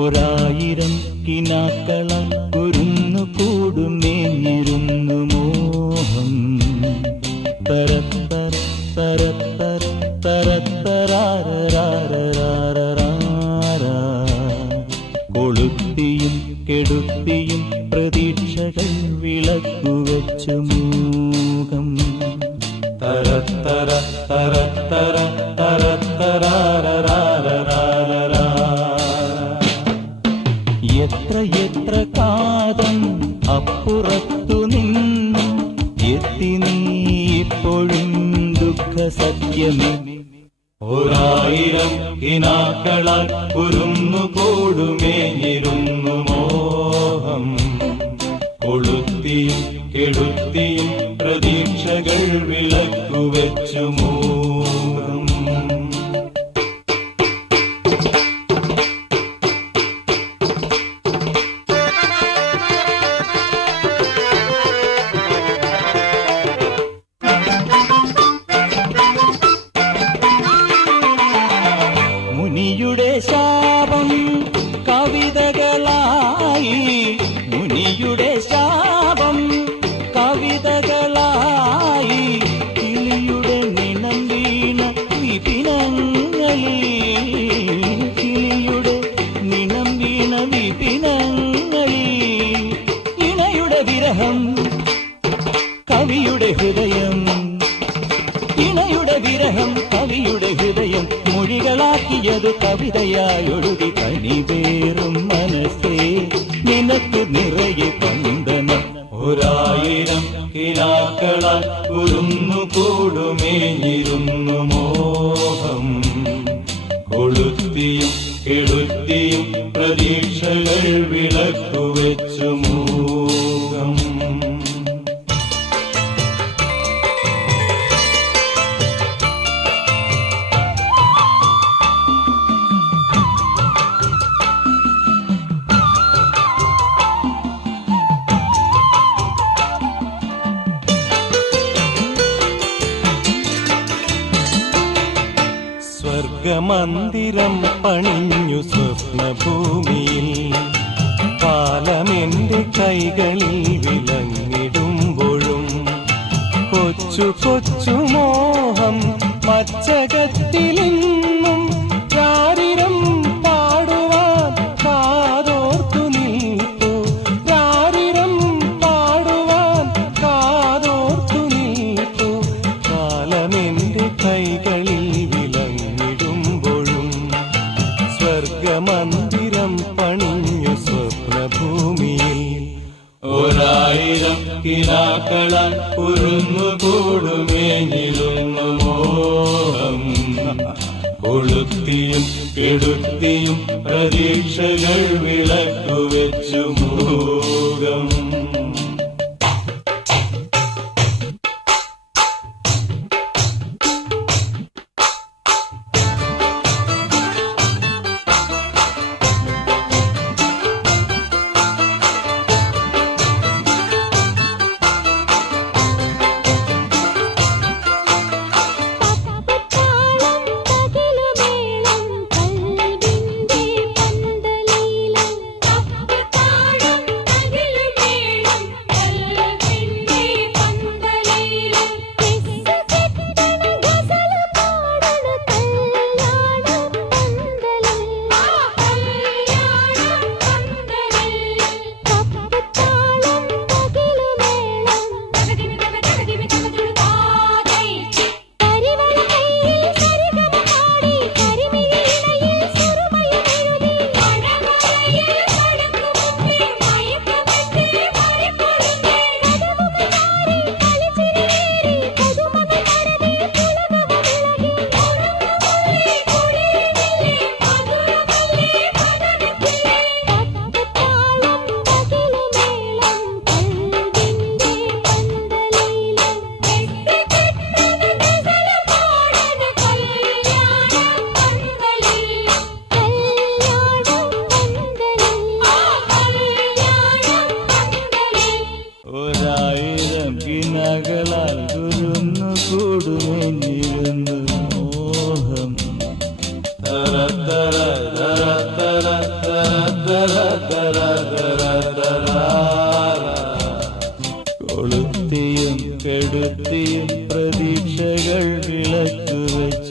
ഒരായിരം കിനാക്കളാൽ കുരുന്നു കൂടുമേഞ്ഞിരുന്നു മോഹം. തരത്തര തരത്തര തരത്തരാരരാരരാരരാര കൊളുത്തിയും കെടുത്തിയും പ്രതീക്ഷകൾ വിളക്കുവച്ചു മൂകം. തരത്തര തരത്തര തരത്തരാരരാരരാര എത്ര എത്ര കാതം അപ്പുറത്തു നിന്നും എത്തി നീ ഇപ്പോഴും ദുഃഖ സത്യമേ. ഒരായിരം കിനാക്കളാൽ കുരുന്നു കൂടുമേഞ്ഞിരുന്നു മോഹം. കൊളുത്തിയും കെടുത്തിയും പ്രതീക്ഷകൾ വിളക്കുവച്ചു മൂകം. മുനിയുടെ ശാപം കവിതകളായി, മുനിയുടെ ശാപം കവിതകളായി, കിളിയുടെ നിണം വീണ വിപിനങ്ങളിൽ, കിളിയുടെ നിണം വീണ വിപിനങ്ങളിൽ. ഇണയുടെ വിരഹം കവിയുടെ ഹൃദയം, ഇണയുടെ വിരഹം കവിയുടെ ഹൃദയം മൊഴികളാക്കിയത് കവിതയായൊഴുകി. കനിവേറും മനസ്സേ നിനക്ക് നിറയെ വന്ദനം. ഒരായിരം കിനാക്കളാൽ കുരുന്നു കൂടുമേഞ്ഞിരുന്നു മോഹം. കൊളുത്തിയും കെടുത്തിയും പ്രതീക്ഷകൾ വിളക്കുവച്ചു മൂകം. സ്വർഗമന്ദിരം പണിഞ്ഞു സ്വപ്നഭൂമിയിൽ, കാലമെന്റെ കൈകളിൽ വിലങ്ങിടുമ്പോഴും കൊച്ചു കൊച്ചു മോഹം മച്ചകത്തിലെന്നും രാരിരം പാടുവാൻ കാതോർത്തു നിൽപ്പു, രാരിരം പാടുവാൻ കാതോർത്തു നിൽപ്പു. കാലമെന്റെ കൈകളിൽ സ്വർഗമന്ദിരം പണിഞ്ഞു സ്വപ്നഭൂമിയിൽ. ഒരായിരം കിനാക്കളാൽ കുരുന്നു കൂടുമേഞ്ഞിരുന്നു മോഹം. കൊളുത്തിയും കെടുത്തിയും പ്രതീക്ഷകൾ വിളക്കുവച്ചു മൂകം. കൊളുത്തിയും കെടുത്തിയും പ്രതീക്ഷകൾ വിളക്കുവെച്ചു